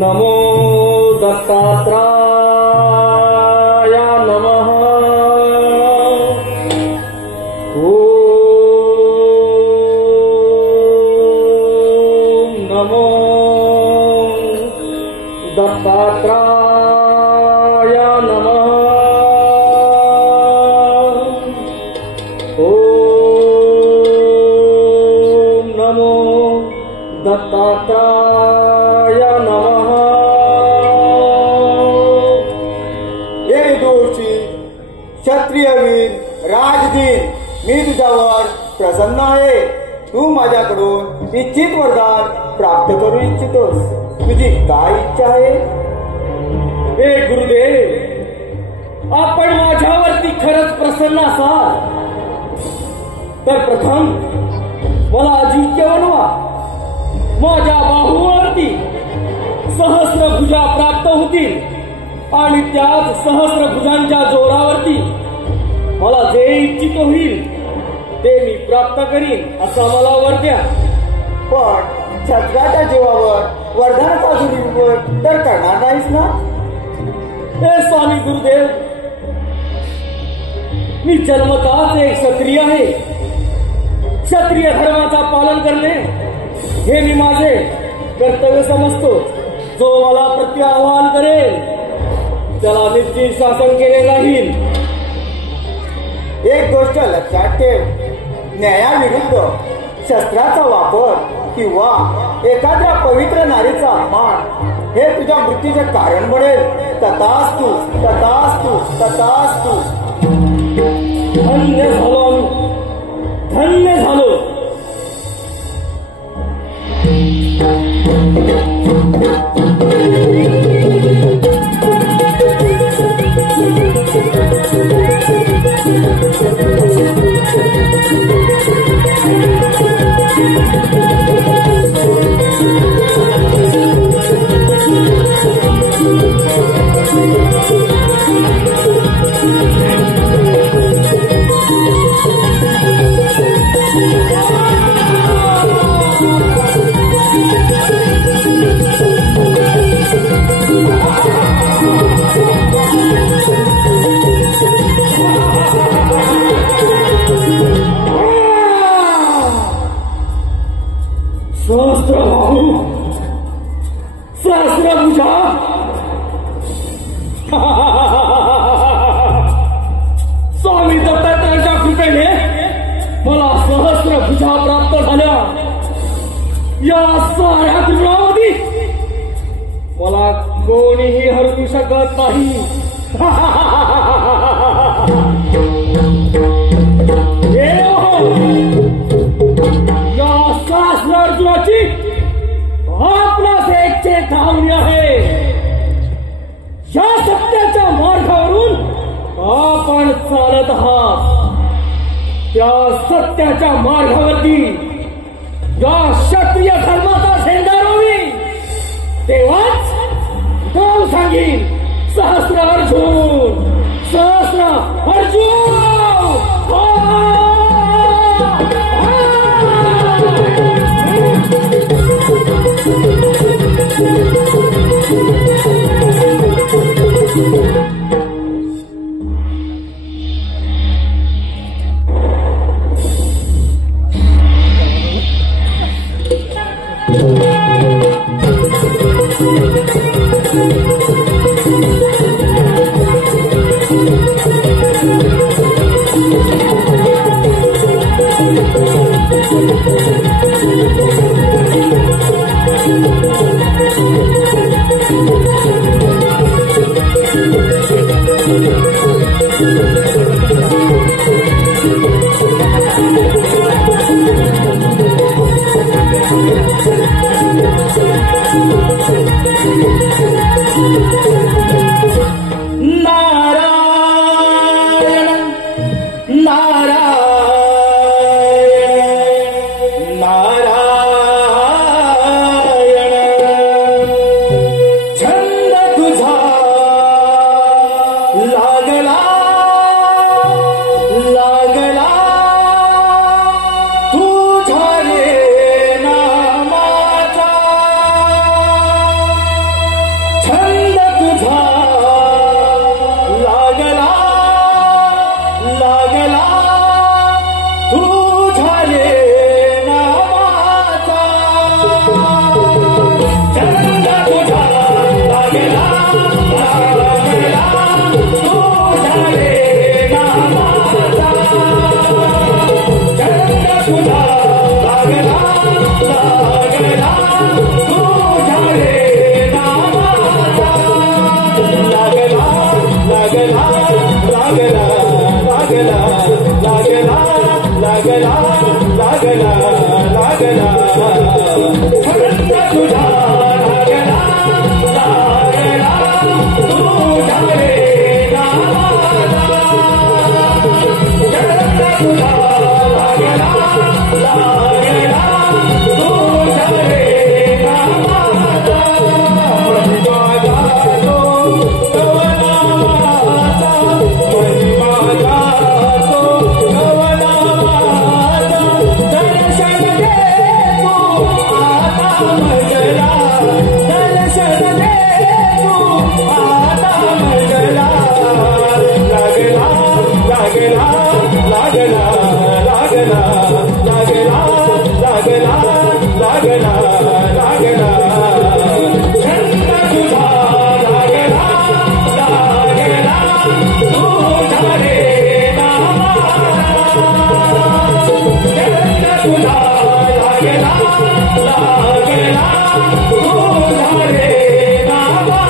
नमो दत्तात्राय नमः। ओम नमो दत्तात्राय नमः। ओम नमो दत्तात्राय नमः। क्षत्रियवीर राजदीन, मी तुझ्यावर प्रसन्न आहे। तू माझ्याकडून इच्छित वरदान प्राप्त करू इच्छितोस। तुझी काय इच्छा आहे? हे गुरुदेव, आपण माझ्यावरती खरंच प्रसन्न असाल तर प्रथम मला अजिंक्य बनवा। माझ्या बाहूवरती सहस्र भुजा प्राप्त होतील आणि त्याच सहस्र भुजांच्या जोरावरती मला जे इच्छित होईल ते मी प्राप्त करीन, असा मला वर द्या। पण छत्राच्या जीवावर वरदानाचा दुरुपयोग तर करणार नाहीस ना? हे स्वामी गुरुदेव, मी जन्मताच एक क्षत्रिय आहे। क्षत्रिय धर्माचा पालन करणे हे मी माझे कर्तव्य समजतो। जो मला प्रत्याह्वान करेल त्याला निश्चित शासन केले जाईल। एक गोष्ट लक्षात ठेव, न्यायाविरुद्ध शस्त्राचा वापर किंवा एखाद्या पवित्र नारीचा अपमान हे तुझ्या मृत्यूचे कारण बनेल। तथास्तु, तथास्तु, तथास्तु। धन्य झालो, धन्य झालो। सहस्रबाहू, सहस्रभुजा, स्वामी दत्तात्रयाच्या कृपेने मला सहस्रभुजा प्राप्त झाल्या। या साऱ्या त्रिपुरावधी मला कोणीही हरवू शकत नाही। या सहस्र अर्जुनाची आपणास एक चेतावणी आहे। या सत्याच्या मार्गावरून आपण चालत आहात। त्या सत्याच्या मार्गावरती या क्षत्रिय धर्माचा झेंडा रोवी, तेव्हाच गाव सांगेल सहस्र अर्जुन, सहस्र अर्जुन। लागला लागला लागला छंद तुझा लागला लागला तुझ्या रे नावाला छंद तुझा लागला लागला तुझ्या रे नावाला महिमा गातो कवनाचा महिमा गातो कवनाचा दर्शन दे तू आता मजला दर्शन दे तू आता मजला लागला लागला लागला लागला लागला लागला लागला लागला छंद तुझा लागला लागला तुझ्या रे नावाला छंद तुझा लागला लागला तुझ्या रे नावाला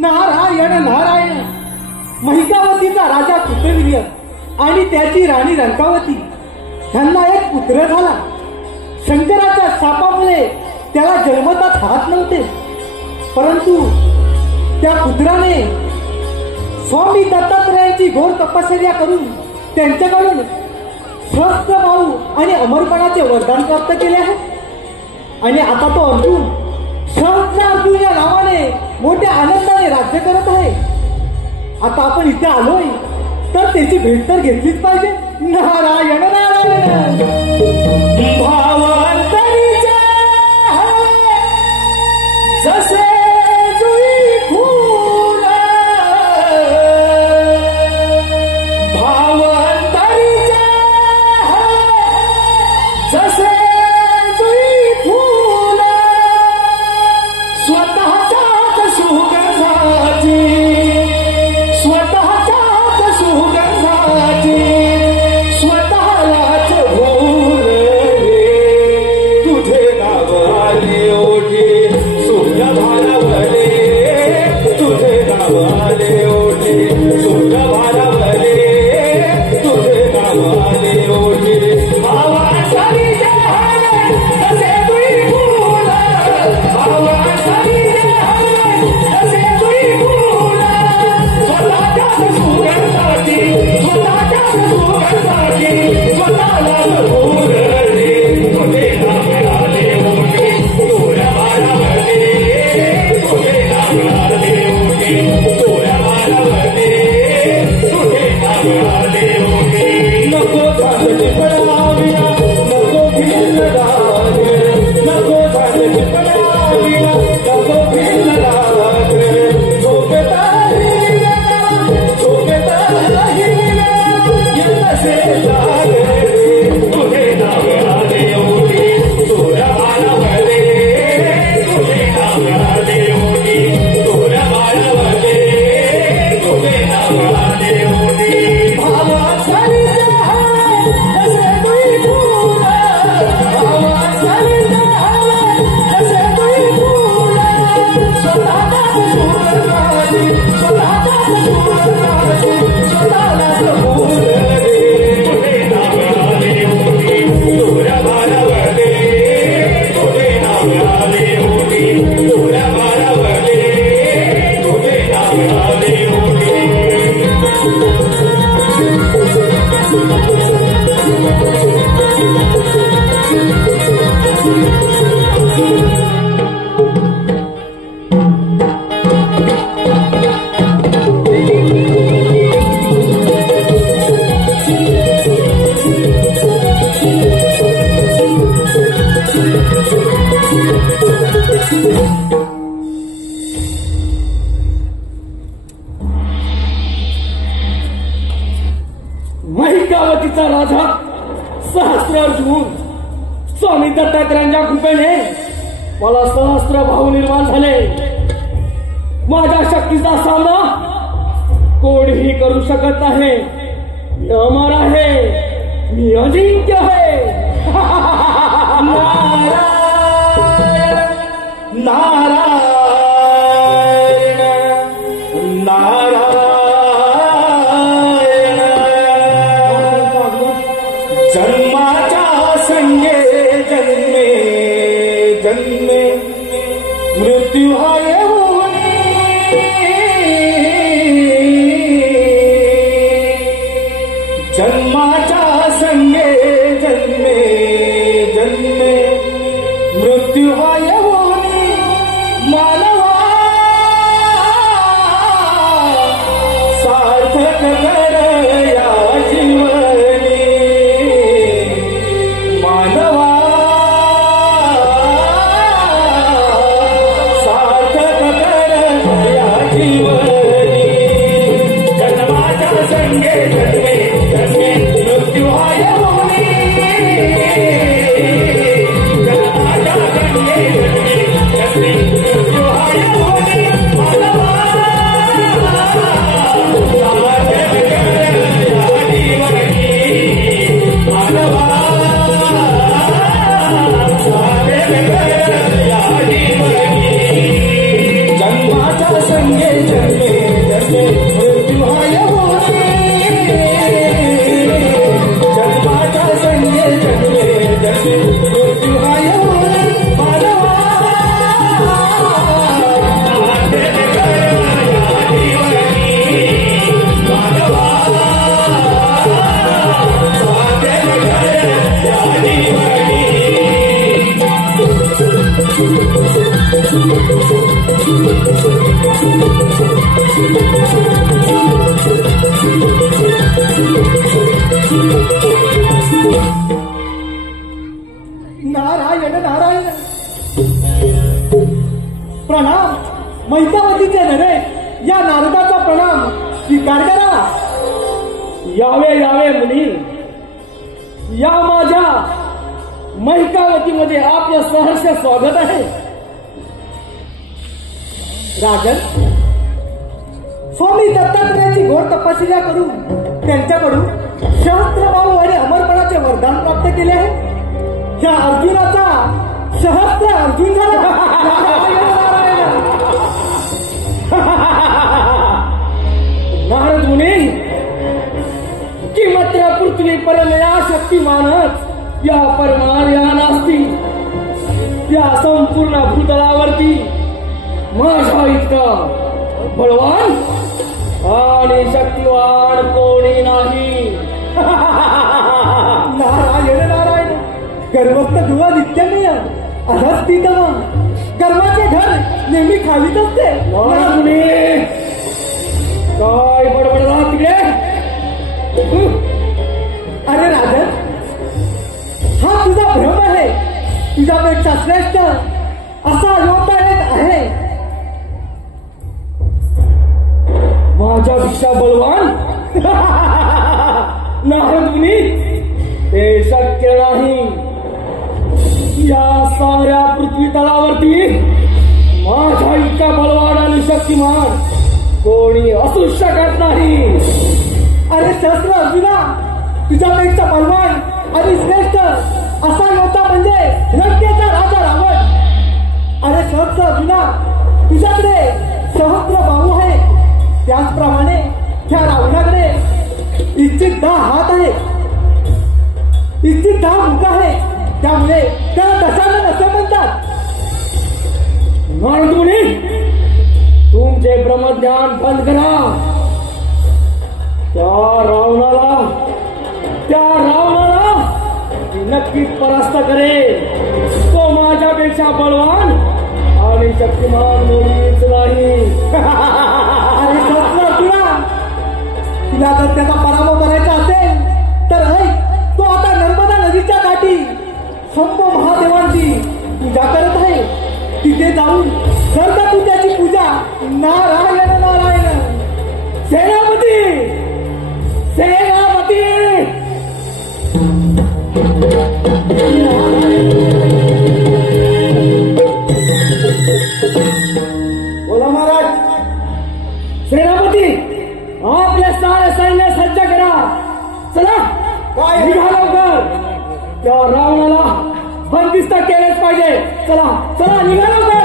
नारायण नारायण महिकावतीचा राजा कृतवीर्य आणि त्याची राणी रंकावती त्यांना एक पुत्र झाला. शंकराच्या शापामुळे त्याला जन्मतात हात नव्हते, परंतु त्या पुत्राने स्वामी दत्तात्रयांची घोर तपश्चर्या करून त्यांच्याकडून स्वस्थ भाऊ आणि अमरपणाचे वरदान प्राप्त केले आहे. आणि आता तो अर्जुन सहस्त्र अर्जुन या नावाने मोठ्या आनंदाने राज्य करत आहे. आता आपण इथे आलोय तर त्याची भेट तर घेतलीच पाहिजे. नारायण नारायण भावांतरीचे जसे जुई फूल भावांतरीचे जसे जुई फूल स्वतःच्याच सुगंधाची स्वतःच्याच सुगंधाची स्वतःलाच भूलले तुझे नाव आले ओढे सूर्य भारावले तुझे नाव आले ओढे सूर्य भारावले तुझे नाव आले ओढे भावांतरी जहाने तसे तुई फूल भावांतरी जहाने तसे तुई फूल स्वतःच्याच सुगंधाची स्वतःच्याच सुगंधाची स्वतःलाच भूलले तुझे नाव आले ओढे सूर्य भारावले तुझे नाव आले ओढे सूर्य भारावले तुझे नाव आले ओढे नको झाडे पडाविना नको भिन्न राग नको झाडे पडाविना नको भिन्न राग झोपेता हिरव्या झोपेता हिरव्या येतसे लागले तुझे नाव आले ओढे सूर्य भारावले तुझे नाव आले ओढे सूर्य भारावले तुझे नाव आले ओढे भावांतरी जहाने तसे तुई फूल भावांतरी जहाने तसे तुई फूल स्वतःच्याच सुगंधाची स्वतःच्याच सुगंधाची स्वतःलाच भूलले तुझे नाव आले ओढे सूर्य भारावले तुझे नाव आले ओढे सूर्य भारावले तुझे नाव आले ओढे महिकावतीचा राजा सहस्त्र अर्जुन स्वामी दत्तात्रयांच्या कृपेने मला सहस्त्र भाऊ निर्माण झाले. माझ्या शक्तीचा सामना कोणीही करू शकत नाही. मी अमर आहे, मी अजिंक्य आहे. नारायण नारायण नारायण. जन्माच्या संगे जन्मे जन्मे मृत्यू हाय जन्माच्या संगे जन्मे जन्मे मृत्यू हाय मानवा सार्थक कर या जीवनी. मानवा सार्थक कर या जीवनी. जन्माच्या संगे जन्मे जन्मे मृत्यू हाय जन्माच्या संगे जन्मे जन्मे मृत्यू हाय मानवा सार्थक कर या जीवनी. मानवा सार्थक कर या जीवनी. जन्माच्या संगे जन्मे जन्मे मृत्यू हाय जन्माच्या संगे जन्मे जन्मे मृत्यू हाय मानवा सार्थक कर या जीवनी. मानवा सार्थक कर या जीवनी. नारायण नारायण. प्रणाम. मैसावतीचे नव्हे या नारदाचा प्रणाम स्वीकार करा. यावे यावे मुनी, या माझ्या मैकावतीमध्ये आपलं सहर्ष स्वागत आहे. राजन, स्वामी दत्तात्रयाची घोर तपस्या करून त्यांच्याकडून सहस्त्रबाहू आणि अमरपणाचे वरदान प्राप्त केले आहे. या अर्जुनाचा सहस्त्र अर्जुन झाला. नारद मुनी, किमत्र पृथ्वी परमया शक्तिमानच या परमार्या नास्ती. या संपूर्ण भूतलावरती माझ्या इतका बलवान आणि शक्तिवान कोणी नाही. नारायण नारायण. गर्भस्थ ध्रुवा नित्यमेय अधस्थितम. कर्माचे घर नेहमी खालीच असते. मुनी, काय बडबडला तिकडे? अरे राजन, हा तुझा भ्रम आहे. तुझ्यापेक्षा श्रेष्ठ असा योद्धा एक आहे. माझ्यापेक्षा बलवान? नारद मुनी, ते शक्य नाही. या साऱ्या पृथ्वी तलावरती माझ्या इतका बलवान आणि शक्तिमान कोणी असू शकत नाही. अरे सहस्त्र अर्जुना, तुझ्यापेक्षा बलवान आणि श्रेष्ठ असा योद्धा म्हणजे लंकेचा राजा रावण. अरे सहस्त्र अर्जुना, तुझ्याकडे सहस्त्र बाहू आहे, त्याचप्रमाणे त्या रावणाकडे इच्छित 10 हात आहे, इच्छित 10 मुख आहे. त्यामुळे त्याला दशानन असे म्हणतात. नारद मुनी, तुमचे ब्रह्मज्ञान बंद करा. त्या रावणाला मी नक्कीच परास्त करेल. तो माझ्यापेक्षा बलवान आणि शक्तिमान मुलीच नाही. अरे सहस्त्र तुला जर त्याचा पराभव करायचा असेल तर ऐक, तो आता नर्मदा नदीच्या काठी संत महादेवांची पूजा करत आहे. तिथे जाऊन कर तू त्याची पूजा. नारायण नारायण. सेनापती सेनापती. बोला महाराज. सेनापती, सारे सैन्य सज्ज करा. चला काय? निघा लवकर. त्या रावणाला बंदिस्त केलेच पाहिजे. चला चला निघा लवकर.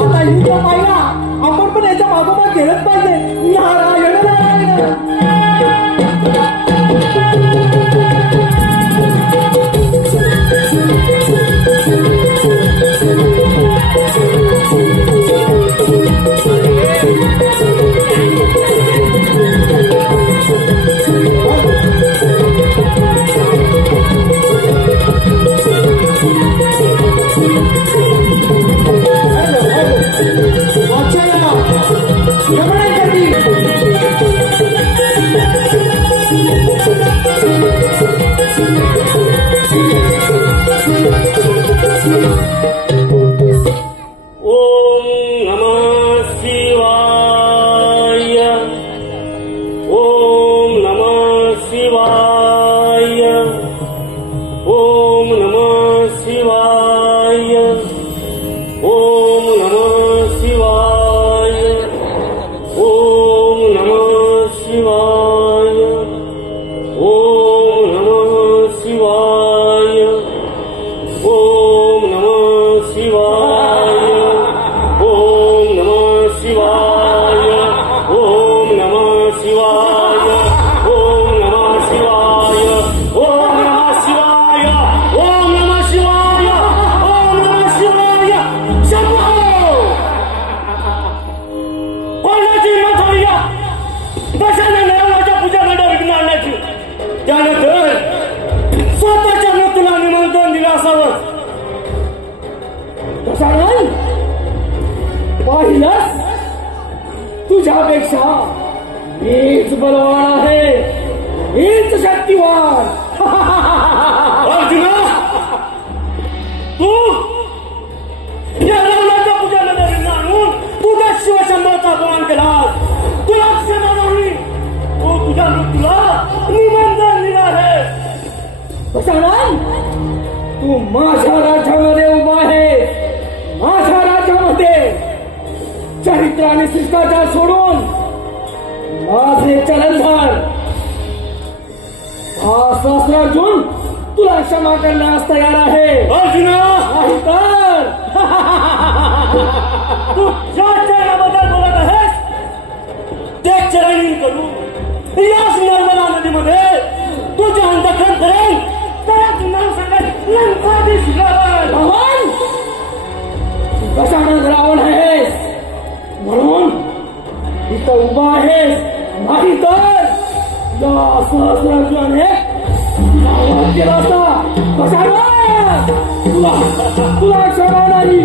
आता युद्ध पाहिला आपण पण याच्या मागोमाग गेलंच पाहिजे. नारायण नारायण. पाहिलंस, तुझ्यापेक्षा मीच बलवान आहे, मीच शक्तिवान. अर्जुना, तू या रावणाच्या पूजेला नवीन आणून तुझ्या शिवशंभराचा अपमान केलास. तुला क्षमा नाही. तू तुझ्या मृत्यूला निमंत्रण दिलं आहे. कशाला तू माझ्या राज्यामध्ये उभा आहे, माझ्या राज्यामध्ये चरित्र आणि शिष्टाचार सोडून माझे चलन धर. हा सहस्रार्जुन तुला क्षमा करण्यास तयार आहे. अर्जुना, नाही तर तू ज्या चरणाबद्दल बोलत आहेस ते चरणी करू. याच नर्मदा नदीमध्ये तुझे अंतःकरण करेल. त्याच नरसकट लंकाधीश रावण. रावण, तू कशानं रावण आहेस म्हणून इथं उभा आहेस. नाही तर या सहस्रार्जुनाने आवाज केला असता. कशानं तुला क्षमा नाही.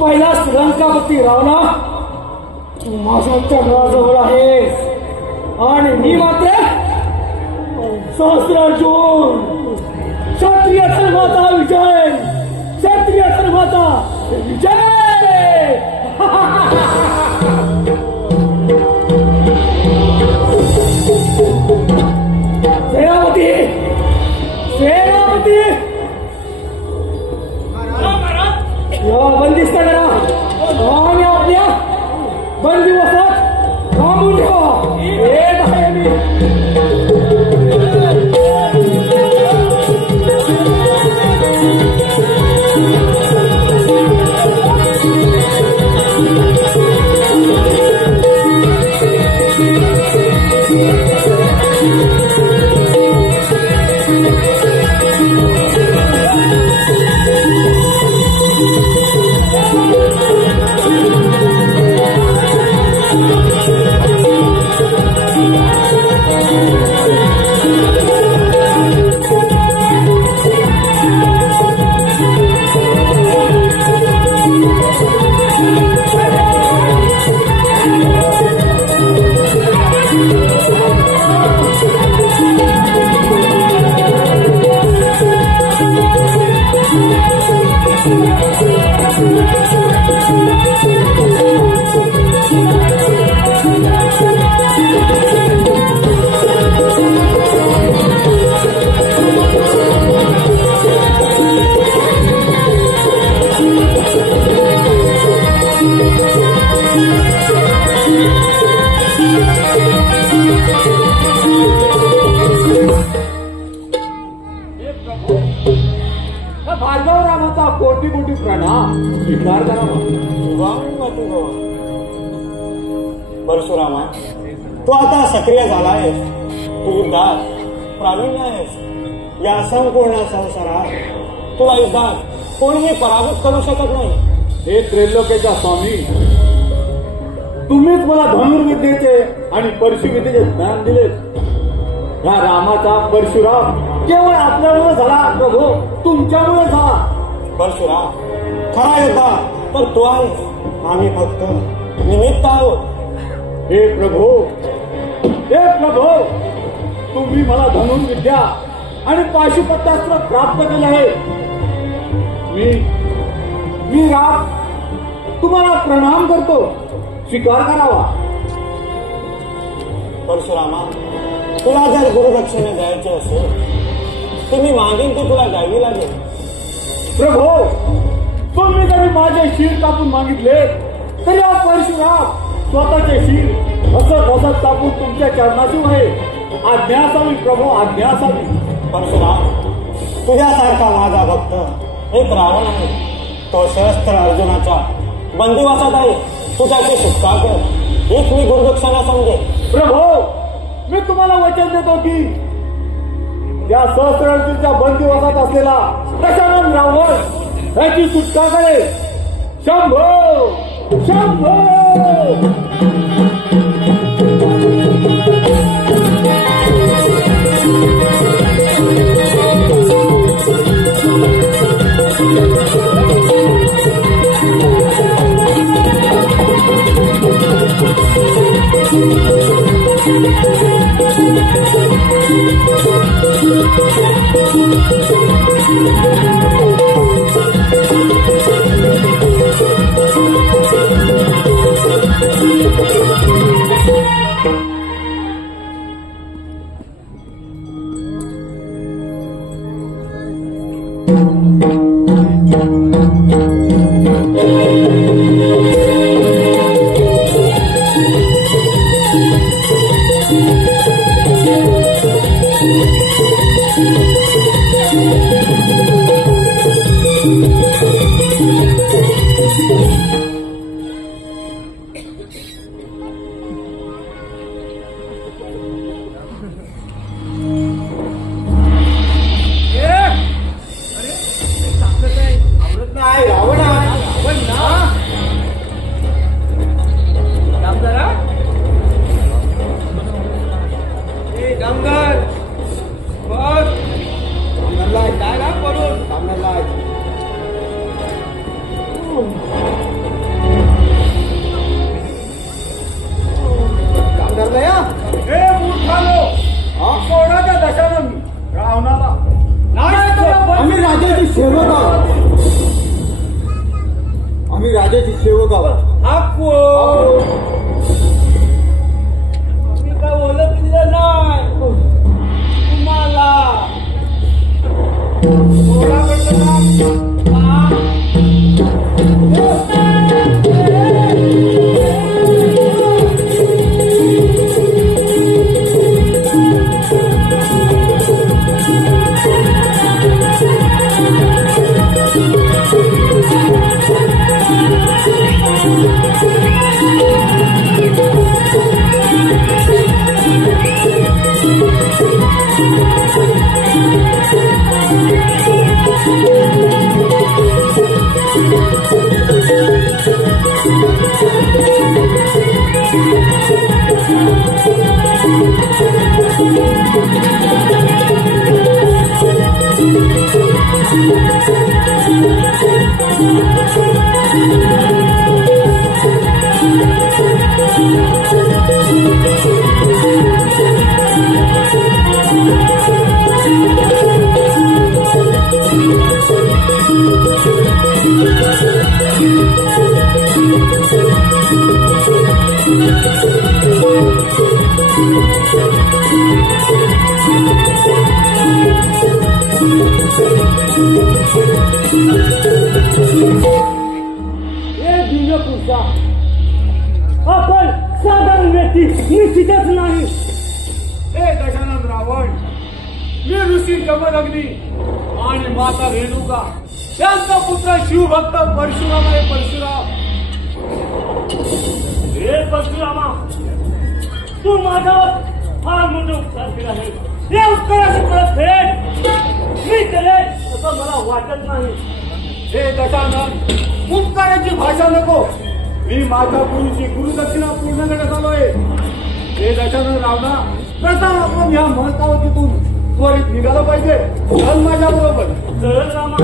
पहिलाच लंकापती रावणा तू माझ्या चंद्राजवळ आहे आणि मी मात्र सहस्रार्जुन. क्षत्रिय धर्माचा विजय, क्षत्रिय धर्माचा विजय. सेनापती, सेनापती, बंदिस्त करा आणि आपल्या बंदिवसात थांबून ठेवा. येत आहे मी. कोटी कोटी प्रणाम. स्वीकार करा. परशुरामा, तू आता सक्रिय झाला आहेस. तू युद्धात प्रावीण्य आहेस. या संपूर्ण संसारात तुला युद्धात कोणीही पराभूत करू शकत नाही. हे त्रैलोक्याच्या स्वामी, तुम्हीच मला धनुर्विद्येचे आणि परशुविद्येचे ज्ञान दिले. या रामाचा परशुराम केवळ आपल्यामुळे झाला प्रभू, तुमच्यामुळे झाला. परशुराम, खरा योद्धा तर तू आहेस. आम्ही फक्त निमित्त आहोत. हे प्रभू, हे प्रभू, तुम्ही मला धनुर्विद्या आणि पाशुपतास्त्र प्राप्त केले आहे. मी राम तुम्हाला प्रणाम करतो. स्वीकार करावा. परशुरामा, तुला जर गुरुदक्षिणे द्यायची असेल तर मी मागेन ती तुला द्यावी लागेल. प्रभू, तुम्ही जरी माझे शीर कापून मागितले तरी हा परशुराम स्वतःचे शीर हसत कापून तुमच्या चरणाशी आहे. आज्ञा असावी प्रभू, आज्ञा असावी. परशुराम, तुझ्यासारखा माझा भक्त एक रावण आहे. तो शस्त्र अर्जुनाच्या बंदिवासात आहे. तू त्याची सुटका कर, हीच मी गुरुदक्षिणा समजेन. प्रभू, मी तुम्हाला वचन देतो की या सहस्रार्जुनाच्या बंदिवासात असलेला दशानन रावण त्याची सुटका करेल. शंभो शंभो. आम्ही राजाची सेवक आहोत. आम्ही काय ओळखलं नाही तुम्हाला. आपण साधारण व्यक्ती निश्चितच नाही. हे गजानन रावण, मी ऋषी जमदग्नी आणि माता रेणुका यांचा पुत्र शिवभक्त परशुराम आहे. परशुराम, हे परशुरामा, तू माझ्यावर फार मोठे उपकार केले आहे. हे उपकाराची परतफेड मी करेन असं मला वाटत नाही. हे गजानन, उपकाराची भाषा नको. मी माझ्या गुरुची गुरुदक्षिणा पूर्ण करण्यात आलोय. हे गजानन रावणा, प्रथम आपण ह्या महत्वावतीतून त्वरित निघालं पाहिजे. चल माझ्या बरोबर. चल रामा,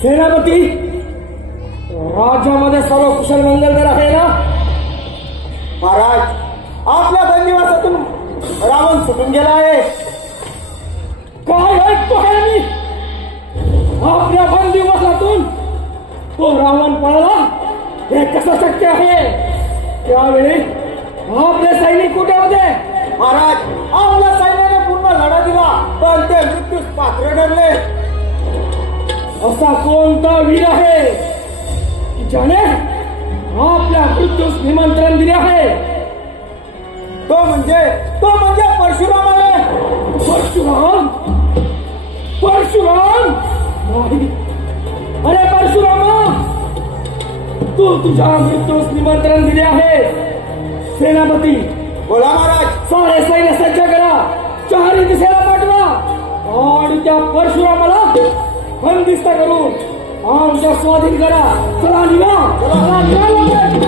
सेनापती, राज्यामध्ये सर्व कुशल मंगलकर आहे ना? महाराज, आपल्या बंदिवासातून रावण सुटून गेला आहे. काय ऐकतो आहे मी? आपल्या बंदिवासातून तो रावण पळाला? हे कसं शक्य आहे? त्यावेळी आपले सैनिक कुठे होते? महाराज, आपल्या सैन्याने पूर्ण लढा दिला पण ते मृत्यूस पात्र ठरले. असा कोणता वीर आहे की ज्याने आपल्या मृत्यूस निमंत्रण दिले आहे? तो म्हणजे परशुराम आहे. परशुराम? परशुराम नाही. अरे परशुरामा, तू तुझ्या मृत्यूस निमंत्रण दिले आहे. सेनापती, बोला महाराज. सारे सैन्य सज्ज करा, चारही दिशेला पाठवा आणि त्या परशुरामाला बंदिस्त करून आमच्या स्वाधीन करा. चला निघा, चला निघा लवकर.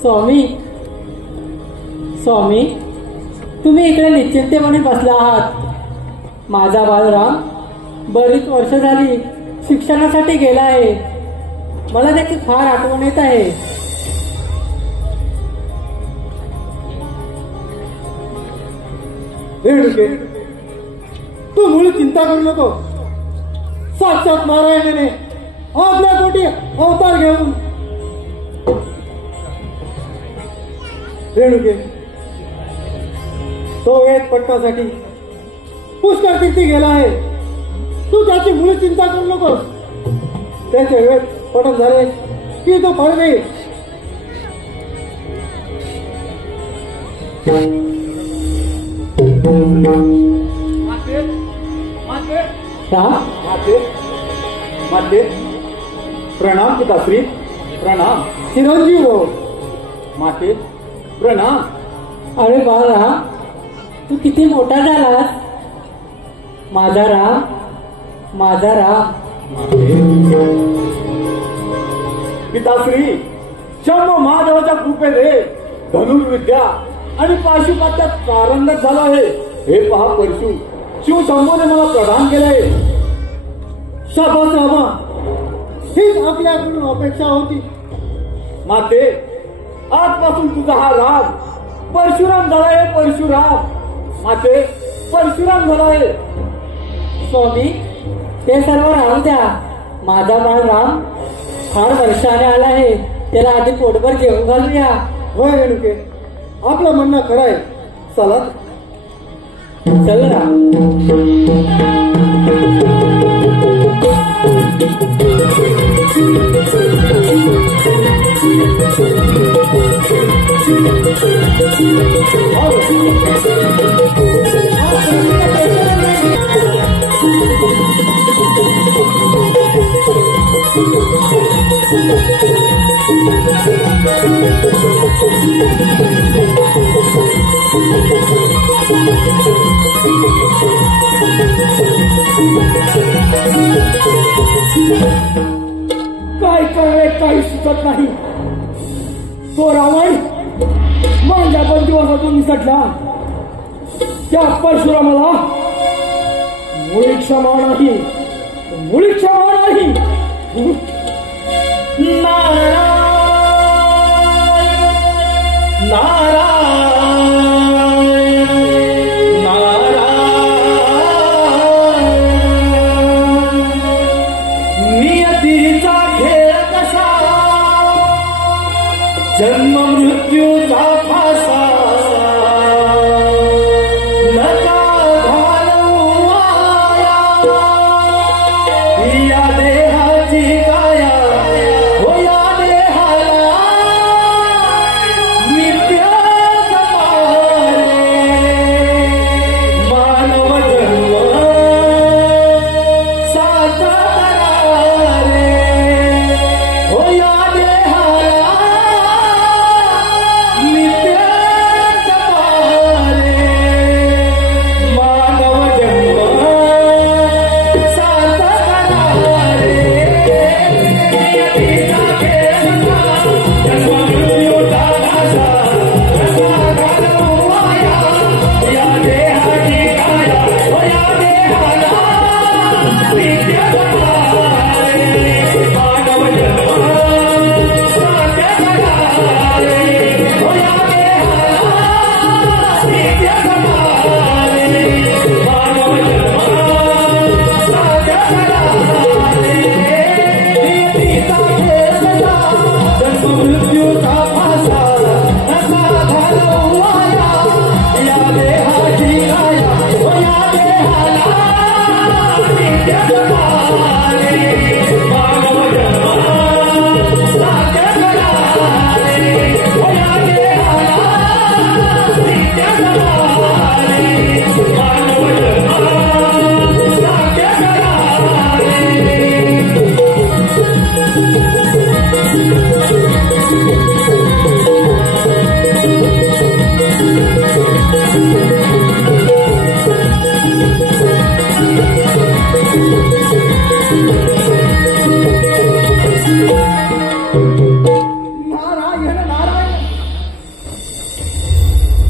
स्वामी, स्वामी, तुम्ही इकडे निश्चिंतेपणे बसला आहात. माझा बालराम बरीच वर्ष झाली शिक्षणासाठी गेला आहे. मला त्याची फार आठवण येत आहे. रेणुके, तू मुळी चिंता करू नको. साक्षात नारायणाने आपल्या पोटी अवतार घेऊन रेणुके तो वेद पटण्यासाठी पुष्कर तीर्थी गेला आहे. तू त्याची मुळी चिंता करू नकोस. त्याचे वेद पठण झाले की तो फळ देईल. माते प्रणाम पिताश्री, प्रणाम. चिरंजीव हो. माते प्रणाम. अरे बालराम, तू किती मोठा झालास. माझा राम, माझा राम. पिताश्री, शंभ महादेवाच्या कृपेने धनुर्विद्या आणि पाशुपात्यात पारंगत झाला आहे. हे पहा परशु, शिवशंभूने मला प्रदान केले. शाबास रामा, हीच आपल्याकडून अपेक्षा होती. माते, आजपासून तुझा हा राज परशुराम झाला आहे. परशुराम माते, परशुराम झाला आहे. स्वामी, ते सर्व राहू द्या. माझा बालराम फार वर्षाने आला आहे. त्याला आधी पोटभर जेवण घालूया. होय रेणुके, आपलं म्हणणं खरं आहे. चला चल ना. काय करावे काही सुचत नाही. तो रावण माझ्या दोन दिवसातून निसटला. त्या परशुरामाला मुळी क्षमा नाही, मुळी क्षमा नाही. नियतीचा खेळ कसा, जन्म मृत्यूचा फासा, नका घालू आया, या देहाची काया, हो या देहाला नित्य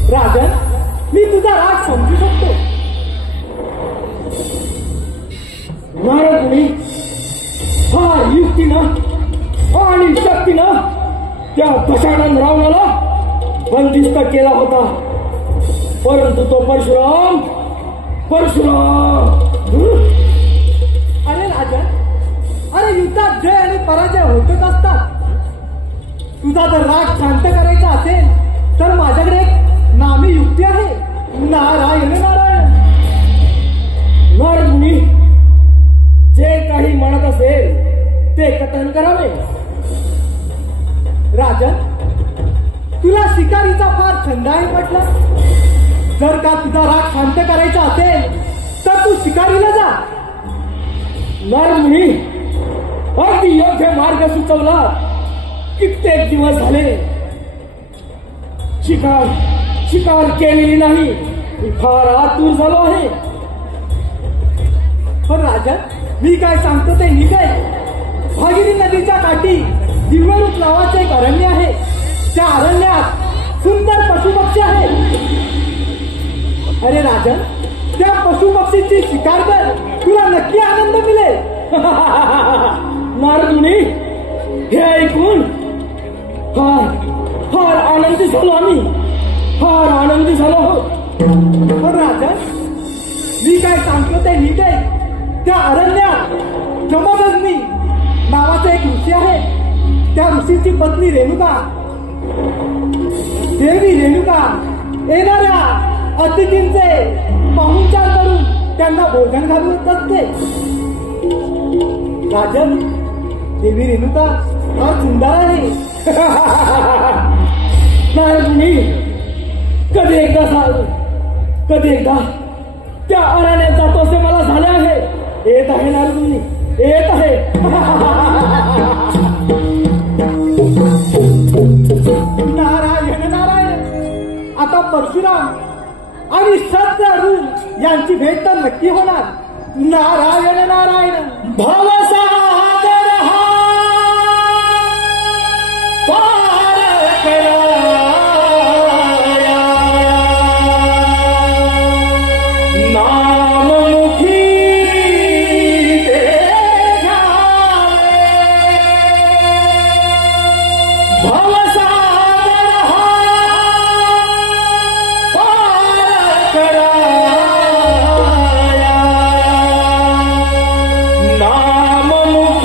राजन, मी तुझा राग समजू शकतो. नारद मुनी फार युक्तीनं आणि शक्तीनं त्या दशानन रावणाला बंदिस्त केला होता. परंतु तो परशुराम अरे राजन, अरे युद्धात जय आणि पराजय होतच असतात. तुझा जर राग शांत करायचा असेल तर माझ्याकडे एक नामी युक्ती आहे. नारायण नारायण. नारद मुनी, जे काही म्हणत असेल ते कथन करावे. राजन, तुला शिकारीचा फार छंद आहे म्हटलं. जर का तुझा राग शांत करायचा असेल तर तू शिकारीला जा. नारद मुनी, अगदी योग्य मार्ग सुचवला. कित्येक दिवस झाले शिकार केलेली नाही. मी फार आतुर झालो आहे. पण राजन, मी काय सांगतो ते नीट आहे. भागीरथी नदीच्या काठी दिव्यरूप नावाचे एक अरण्य आहे. त्या अरण्यात सुंदर पशुपक्षी आहेत. अरे राजन, त्या पशुपक्षीची शिकार कर, तुला नक्की आनंद मिळेल. नारद मुनी, हे ऐकून फार आनंदी झालो आम्ही. फार आनंदी झालो आहोत. पण राजन, मी काय सांगतो ते नीट आहे. त्या अरण्यात जमदग्नी नावाचा एक ऋषी आहे. त्या ऋषीची पत्नी रेणुका, देवी रेणुका येणाऱ्या अतिथींचे पाहुणचार करून त्यांना भोजन घालत असते. राजन, देवी रेणुका फार सुंदर आहे. नारद मुनी, कधी एकदा त्या अरण्यात जातो असे मला झाले आहे. येत आहे नारद मुनी, येत आहे. नारायण नारायण. आता परशुराम आणि सत्य अर्जुन यांची भेट तर नक्की होणार. नारायण नारायण. भवसागर हा पार कराया, नाममुखी ते घ्यावे. भवसागर हा पार कराया, नाममुखी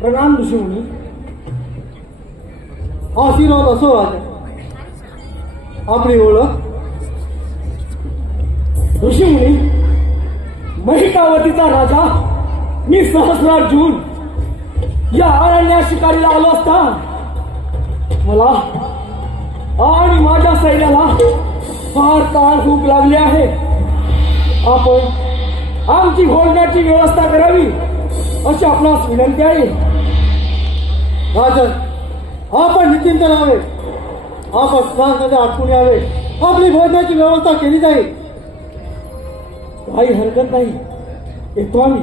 प्रणाम ऋषीमुनी. आशीर्वाद असो राजा. आपली ओळख? ऋषीमुनी, महिकावतीचा राजा मी सहस्रार्जुन या अरण्या शिकारीला आलो असता मला आणि माझ्या सैन्याला फार काळ भूक लागली आहे. आपण आमची भोजनाची व्यवस्था करावी अशी आपणास विनंती आहे. राजन, आपण निश्चिंत राहावे. आपण स्नानामध्ये आटपून यावे. आपली भोजनाची व्यवस्था केली जाईल. काही हरकत नाही, येतो आम्ही.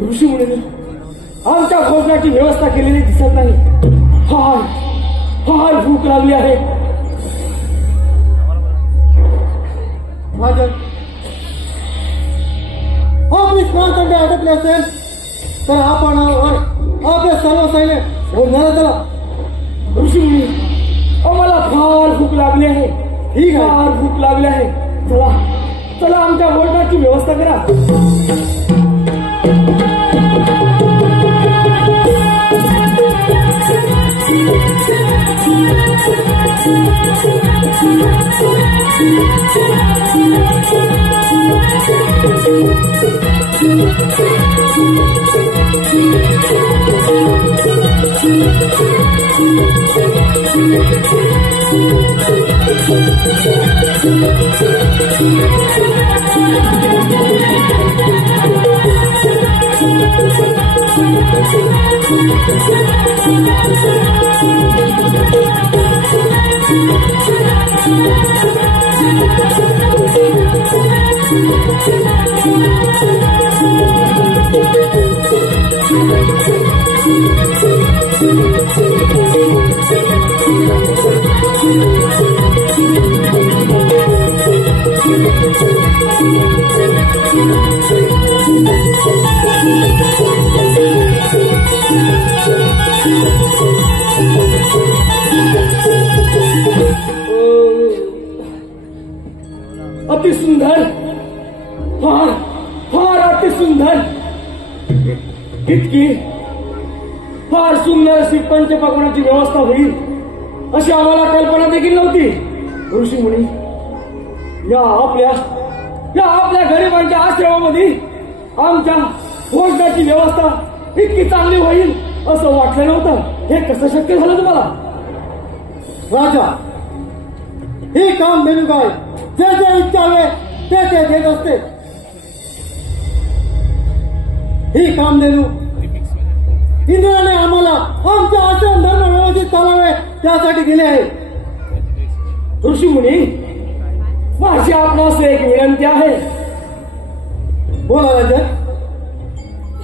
ऋषीमुनी, आमच्या भोजनाची व्यवस्था केलेली दिसत नाही. फार फार भूक लागली आहे. राजन, आपली स्नानखंडे आटपले असेल तर आपण आपले सर्व सैन्य भोजनाला चला. ऋषीमुनी, आम्हाला फार भूक लागली आहे. ठीक आहे. फार भूक लागली आहे. चला चला, आमच्या भोजनाची व्यवस्था करा. अति सुंदर, फार फार अति सुंदर. इतकी फार सुंदर अशी पंचपक्वान्नाची व्यवस्था होईल अशी आम्हाला कल्पना देखील नव्हती. ऋषीमुनी, या आपल्या गरिबांच्या आश्रमामध्ये आमच्या भोजनाची व्यवस्था इतकी चांगली होईल असं वाटलं नव्हतं. हे कसं शक्य झालं तुम्हाला? राजा, हे काम देणू काय जे जे इच्छा हवे ते ते देत असते. ही काम देणू इंद्राने आम्हाला आमचे आश्रम धर्म व्यवस्थित चालावे त्यासाठी दिले आहे. ऋषीमुनी, माझी आपणास एक विनंती आहे. बोला राजा.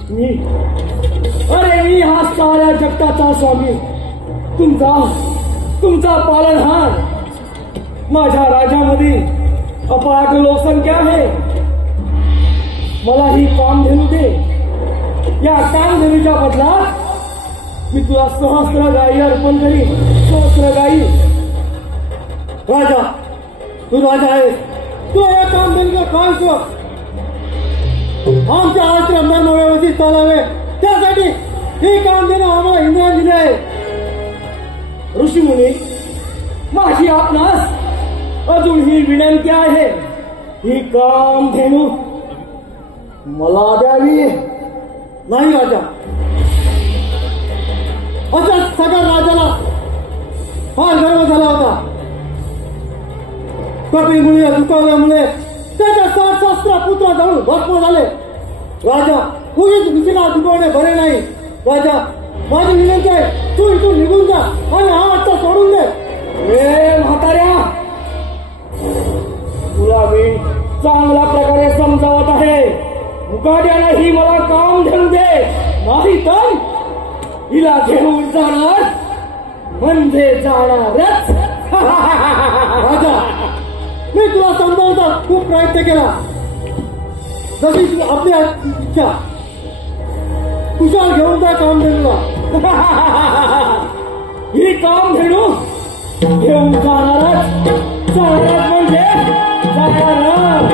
मी हा साऱ्या जगताचा स्वामी, तुमचा पालनहार. माझ्या राज्यामध्ये अपाट लोकसंख्या आहे. मला ही कामधेनू दे. या कामधेनूच्या बदलात मी तुला सहस्त्र गायी अर्पण करीन. सहस्त्र गायी. राजा, तू राजा आहेस. तू या कामधेनूला काय कर. आमच्या आश्रम व्यवस्थित चालावे त्यासाठी हे कामधेनू आम्हाला इंद्राने दिले आहे. ऋषीमुनी, माझी आपणास अजून ही विनंती आहे. ही कामधेनू मला द्यावी. नाही राजा. अशा सगळ्या राजाला फार गर्व झाला होता. कपिमुळे दुखावल्यामुळे त्याच्या 60 सहस्त्र पुत्र जाऊन भस्म झाले. राजा, उगीच दुसरीला दुखवणे बरे नाही. राजा, माझी विनंती आहे, तू इथून निघून जा आणि हा आत्ता सोडून दे. ए म्हाताऱ्या, तुला मी चांगल्या प्रकारे समजावत आहे. मुकाट्यानं ही मला कामधेनू दे, नाही तर हिला घेऊन जाणार म्हणजे जाणारच. राजा, मी तुला समजावण्याचा खूप प्रयत्न केला. जशी आपली इच्छा. कुशाल घेऊन जा कामधेनूला. ही कामधेनू घेऊन जाणारच. जाणारच म्हणजे जाणारच.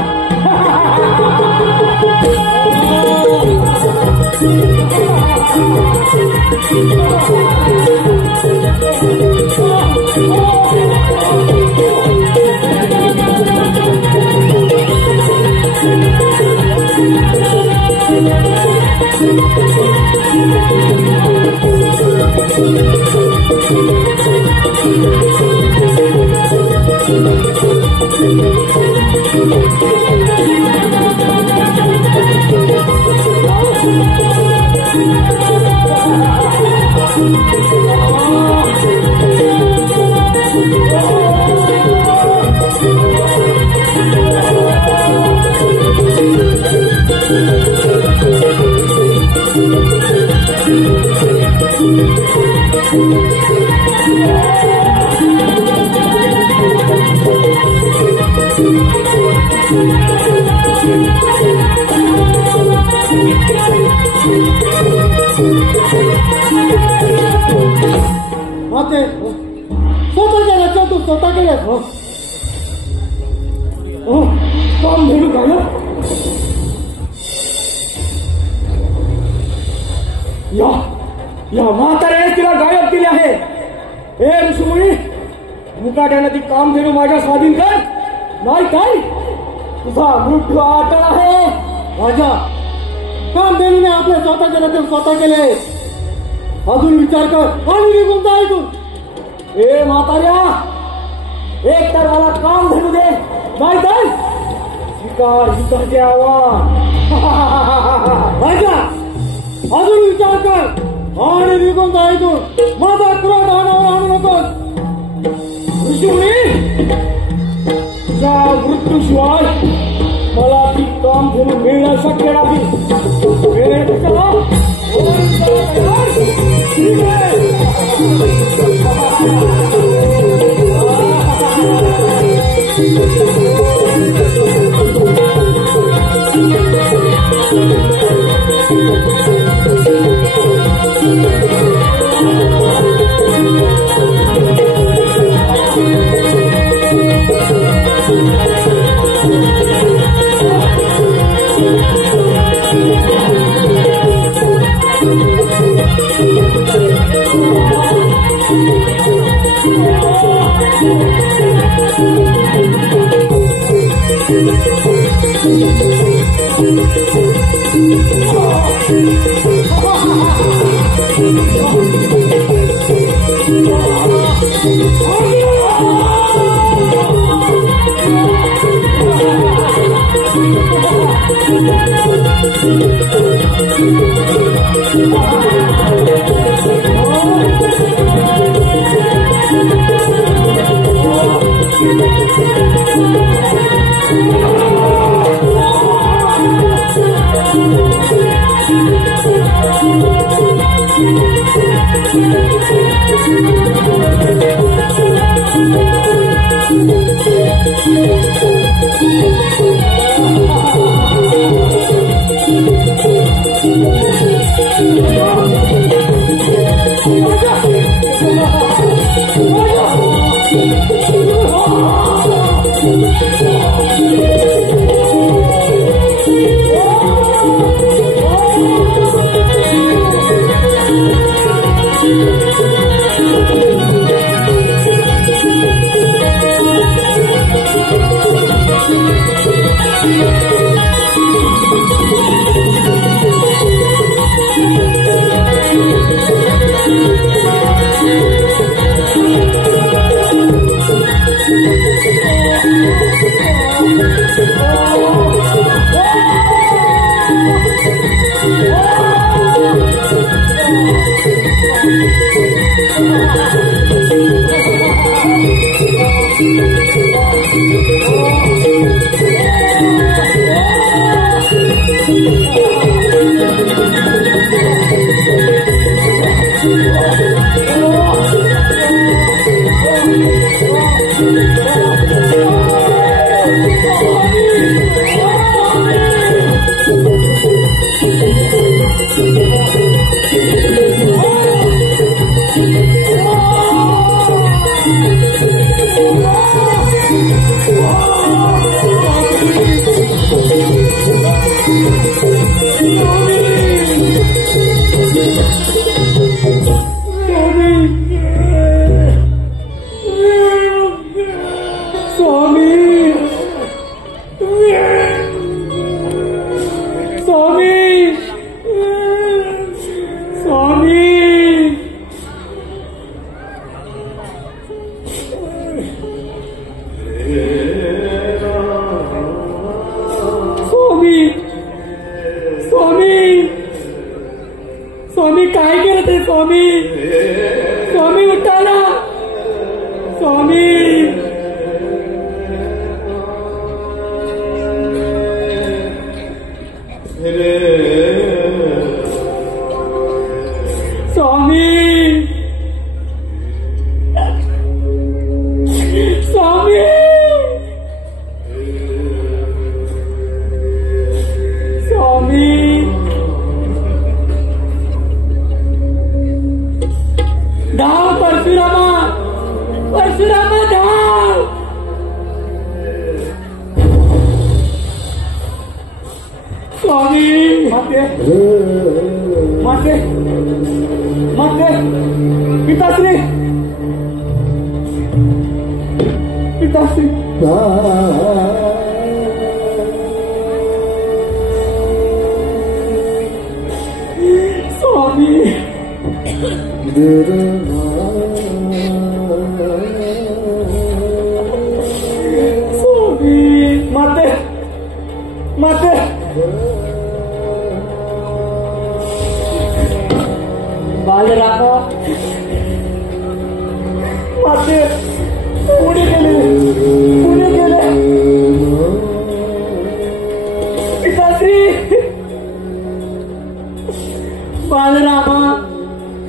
माते, स्वतःच्या रक्षा तू स्वतः केल्यास. कामधेनू गायब. या म्हाताऱ्याने तिला गायब केली आहे. हे ऋषीमुनी, मुकाट्यानं ती कामधेनू माझ्या स्वाधीन कर, नाही काय तुझा मृत्यू अटळ आहे. राजा, कामधेनूने आपल्या स्वतःच्या रक्षण स्वतः केले. अजून विचार कर आणि निघून जा इथून. ए म्हाताऱ्या, एक तर मला कामधेनू दे, नाही तर स्वीकार युद्धाचे आव्हान. राजा, अजून विचार कर आणि निघून जा इथून. माझा क्रोध आणावर आणू नकोस. ऋषीमुनी, तुझ्या मृत्यूशिवाय मला ती कामधेनू मिळणं शक्य नाही. वेळ कशाला? स्वामी काय केलं ते स्वामी? स्वामी उठा ना स्वामी. स्वामी स्वामी स्वामी. धाव परशुरामा परशुरामा धाव. स्वामी माते माते माते पिताश्री पिताश्री. स्वामी स्वामी. माते माते बालरामा माते पुढे गेले पिताश्री. बालरामा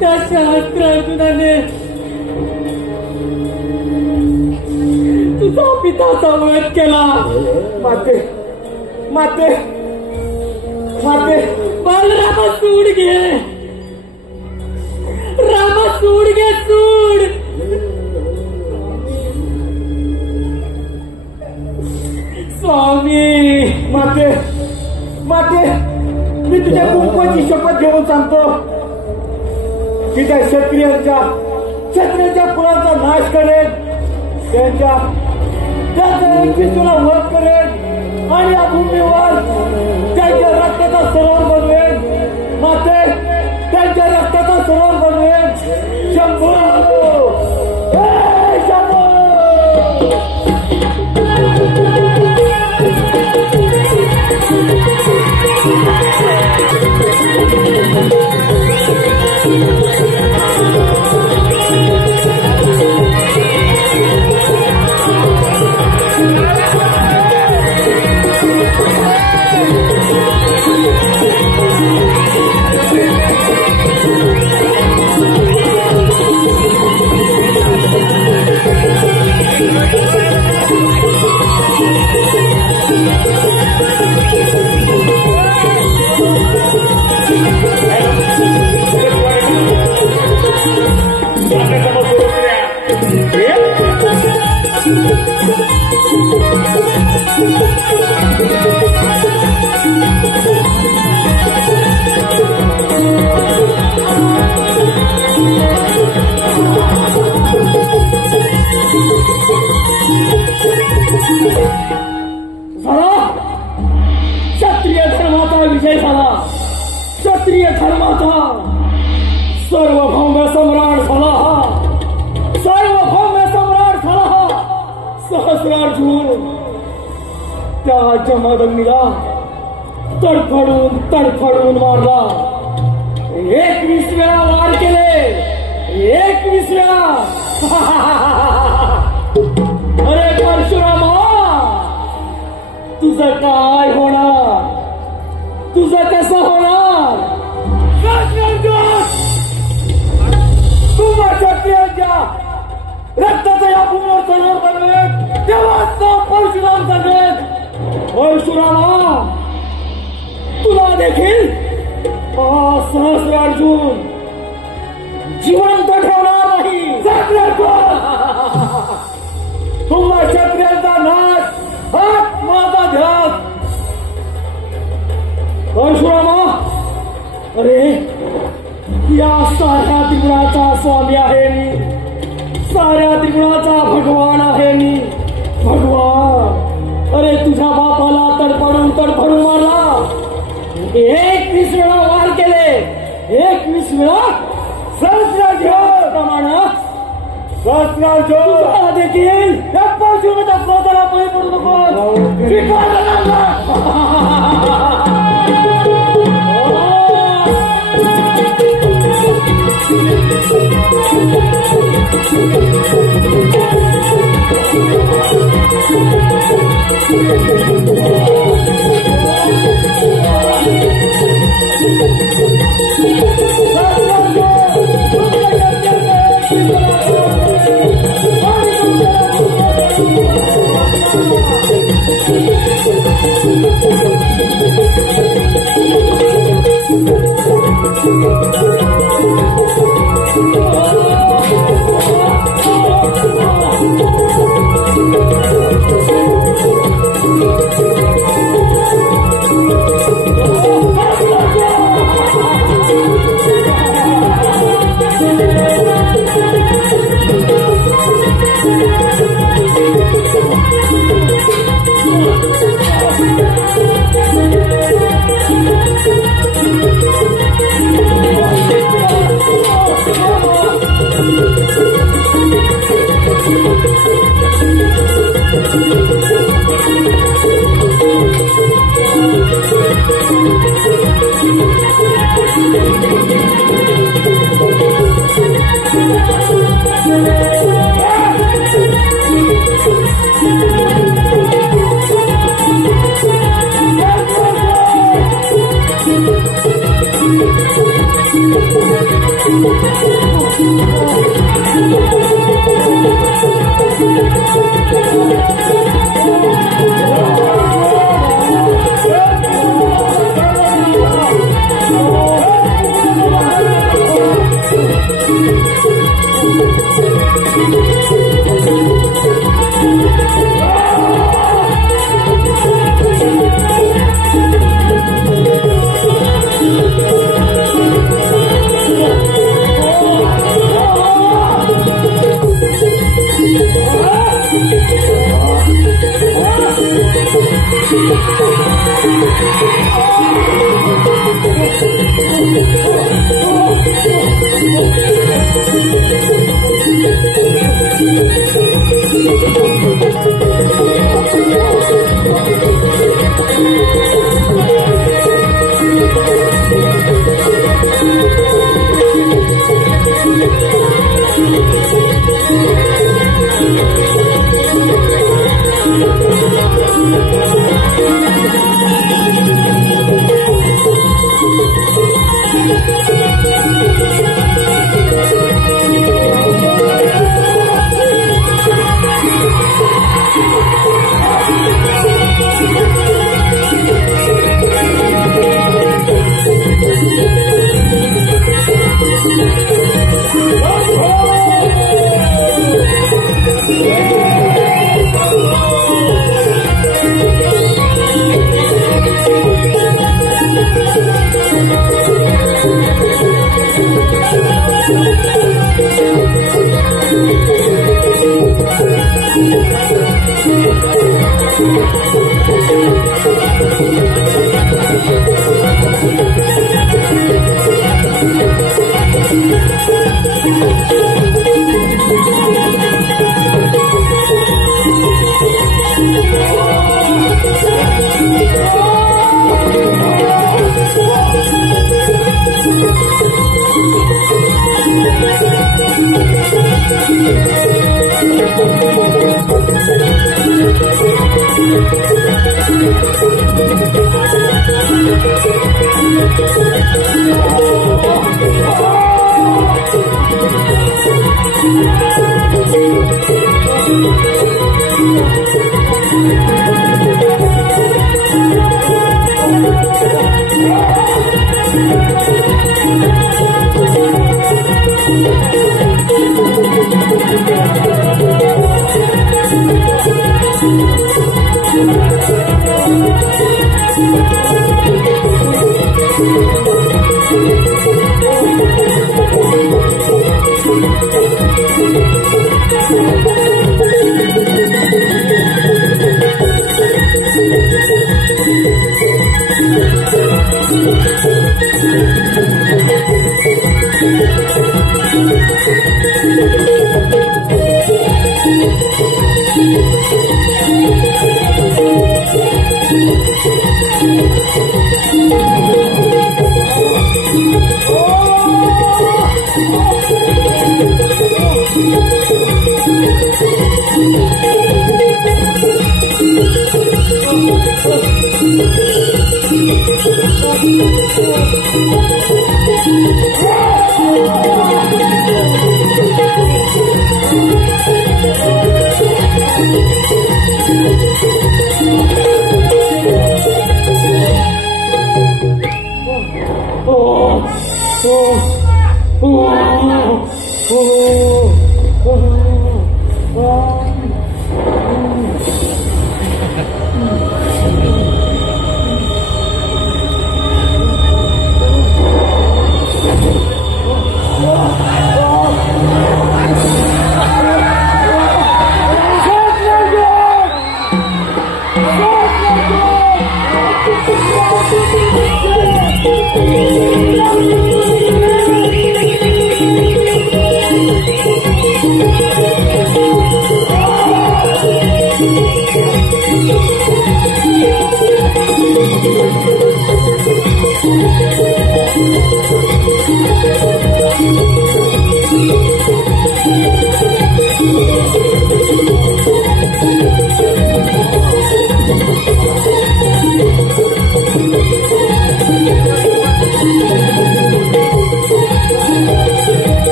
त्या सहस्त्र अर्जुनाने तुझा पिताचा वध केला. माते माते माते बालरामा सूड घे रामा सूड घे सूड. स्वामी माते माते मी तुझ्या कुंकवाची शपथ घेऊन सांगतो की त्या क्षत्रियांच्या कुळाचा नाश करेल, त्यांच्या तुला वध करेल आणि या भूमीवर त्यांच्या रक्ताचा सरोवर बनवेल. माते त्यांच्या रक्ताचा सरोवर बनवेल. शंभू शंभू. विजय झाला. क्षत्रिय धर्माचा सार्वभौम सम्राट झाला हा. सार्वभौम सम्राट झाला हा सहस्रार्जुन. त्या जमदग्नीला तडफडून तडफडून मारला. 21 वेळा वार केले. 21 वेळा. अरे परशुरामा, तुझं काय होणार? तुझं कसं होणार? तू माझ्या पियांच्या रक्ताचा या भूमीवर चढवत बनवेल तेव्हा तो परशुराम सांगेल. परशुरामा, तुला देखील सहस्रार्जुन जिवंत ठेवणार नाही. तुम्हा क्षत्रियांचा नाश हाच माझा ध्यास. परशुरामा, अरे या साऱ्या त्रिगुणाचा स्वामी आहे मी. साऱ्या त्रिगुणाचा भगवान आहे मी. भगवान, अरे तुझ्या बापाला तडफडून तडफडून मारला. 21 वेळा वार केले. 21 वेळा सहस्रार्जुन सहस्रार्जुन देखील त्या परशुरामाच्या क्रोधाला बळी पडू नको.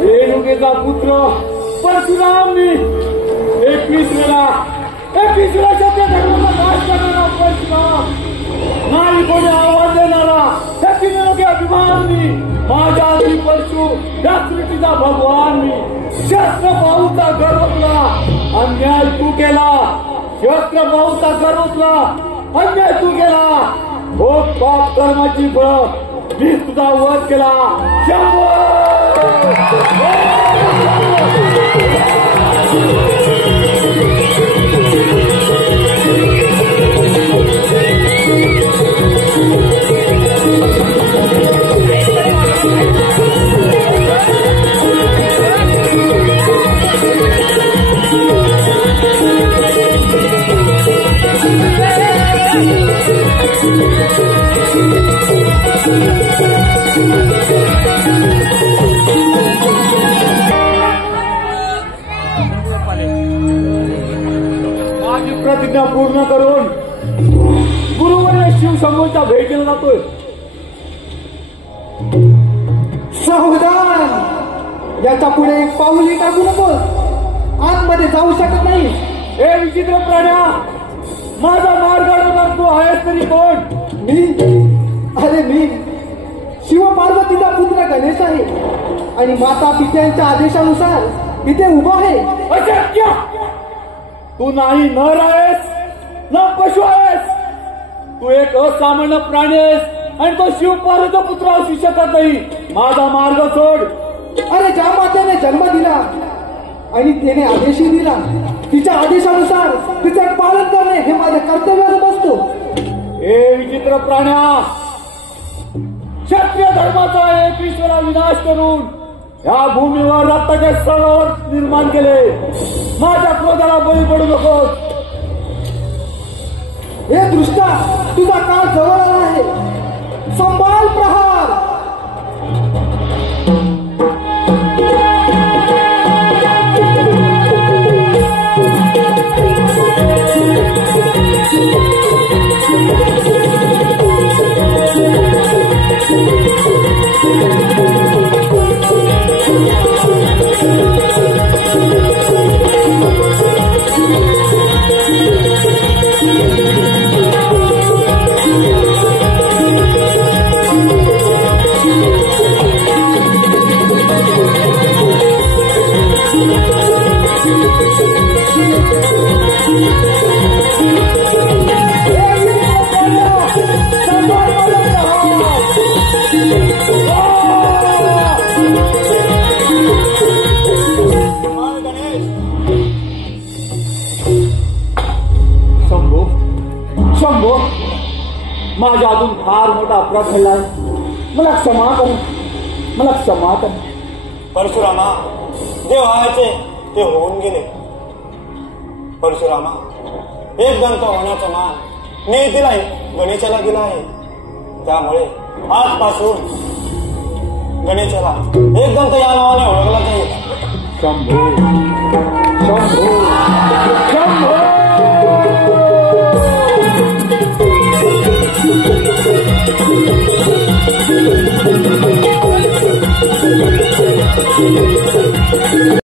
रेणुकेचा पुत्र परशुराम मी 21 वेळा सत्य धर्माचा नाश करणारा परशुराम, नाही कोणी आवाज देणारा शक्तीने अभिमान मी, माझ्या आधी परशु या सृष्टीचा भगवान मी. शस्त्र पाहूचा गर्वला अन्याय तू केला, शस्त्र पाहूचा गर्वला अन्याय तू केला. हो पाप कर्माची फळ मी तुझा वध केला. शंभो माझी प्रतिज्ञा पूर्ण करून गुरुवर्य शिवशंभूच्या भेटीला जातोय. सावधान, याच्या पुढे एक पाऊलही टाकू नकोस. आतमध्ये जाऊ शकत नाही. हे विचित्र प्राण्या, माझा मार्ग अडवणार तू आहेस तरी कोण? मी शिव पार्वतीचा पुत्र गणेश आहे आणि माता पित्यांच्या आदेशानुसार इथे उभा आहे. अशक्य! तू नाही नर आहेस न पशु आहेस. तू एक असामान्य प्राणी आहेस आणि तो शिव पार्वतीचा पुत्र असू शकत नाही. माझा मार्ग सोड. अरे, ज्या मातेने जन्म दिला आणि तिने आदेशही दिला, तिच्या आदेशानुसार तिचे पालन करणे हे माझे कर्तव्य असतो. हे विचित्र प्राण्या, क्षत्रिय धर्माचा एक ईश्वरा विनाश करून या भूमीवर रक्ताचे सरोवर निर्माण केले. माझ्या क्रोधाला बळी पडू नकोस. हे दृष्टा, तुझा काळ जवळ आला आहे. संभाल प्रहार. शंभो, माझ्या अजून फार मोठा अपराध घडलाय. मला क्षमा कर, मला क्षमा कर. परशुरामा, जे व्हायचे ते होऊन गेले. परशुरामा, एक दंत होण्याचा मान नियतीलाही गणेशाला दिला आहे. त्यामुळे आजपासून गणेशाला एक दंत या नावाने ओळखला जाईल. शंभो, शंभो, शंभो. Thank you.